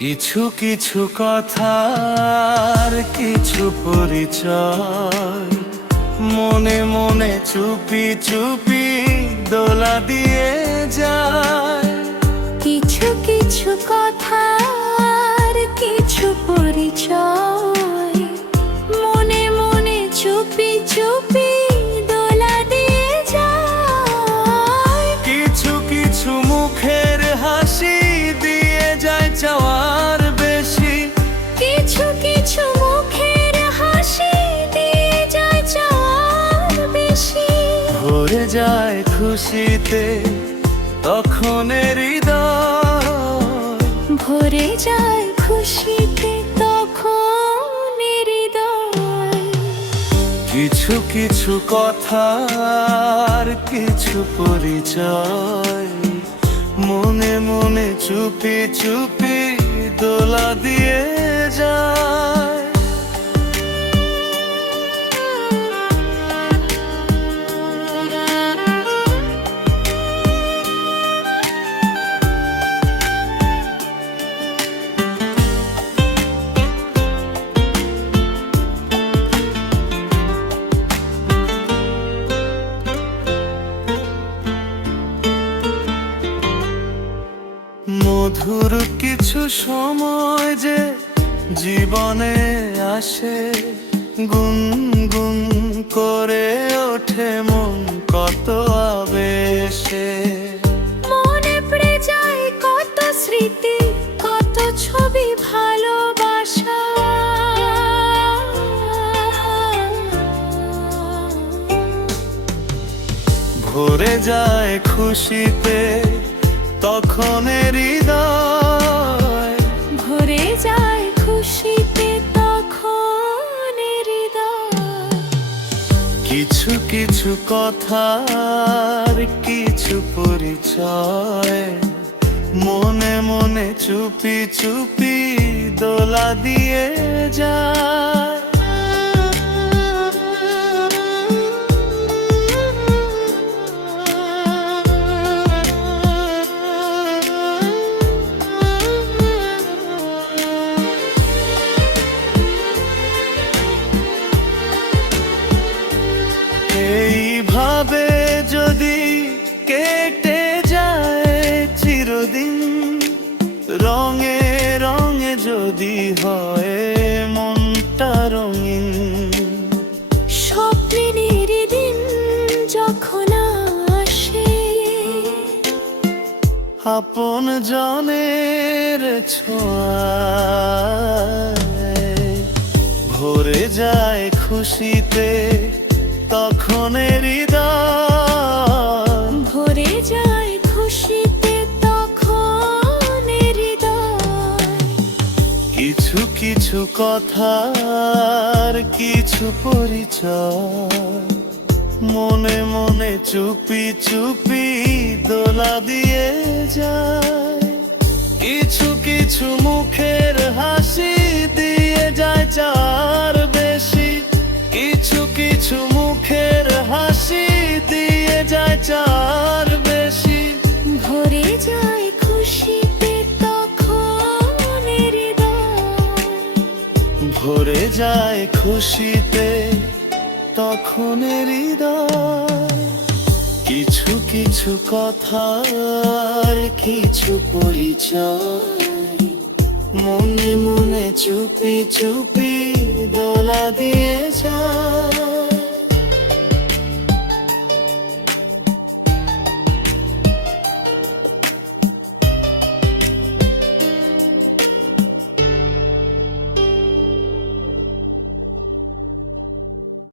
কিছু কিছু কথার কিছু পরিচয় মনে মনে চুপি চুপি দোলা দিয়ে যায়। কিছু কিছু কথার কিছু পরিচয় মনে মনে চুপি চুপি দোলা দিয়ে যায়। কিছু কিছু মুখের হাসি দিয়ে যায় চাওয়ার বেশি। কিছু কিছু মুখের হাসি দিয়ে যায় চাওয়ার বেশি। ভরে যায় খুশিতে তখন হৃদয়, ভরে যায় খুশিতে তখন হৃদয়। কিছু কিছু কথার কিছু পরিচয় মনে মনে চুপি চুপি দোলা দিয়ে যায়। মধুর কিছু সময় যে জীবনে আসে, গুনগুন করে ওঠে মন কত আবেশে। মনে পড়ে যায় কত স্মৃতি, কত ছবি ভালোবাসা। ভরে যায় খুশিতে তখন হৃদয়, ভরে যায় খুশিতে তখন হৃদয়। কিছু কিছু কথার কিছু পরিচয় মনে মনে চুপি চুপি দোলা দিয়ে যায়। এইভাবে যদি কেটে যায় চিরদিন, রঙে রঙে যদি হয় মনটা রঙিন। স্বপ্নের দিন যখন আসে, আপন জনের ছোঁয়ায় ভরে যায় খুশিতে তখন হৃদয়, ভরে যায় খুশিতে তখন হৃদয়। কিছু কিছু কথার কিছু পরিচয় মনে মনে চুপি চুপি দোলা দিয়ে যায়। কিছু কিছু মুখের হাসি দিয়ে যায় চার বেশি। কিছু কিছু মুখের হাসি দিয়ে যায় চার বেশি। ভরে যায় খুশিতে তখন হৃদয়, ভরে যায় খুশিতে তখন হৃদয়। কিছু কিছু কথার কিছু পরিচয় মনে মনে চুপি চুপি দোলা দিয়ে যায়।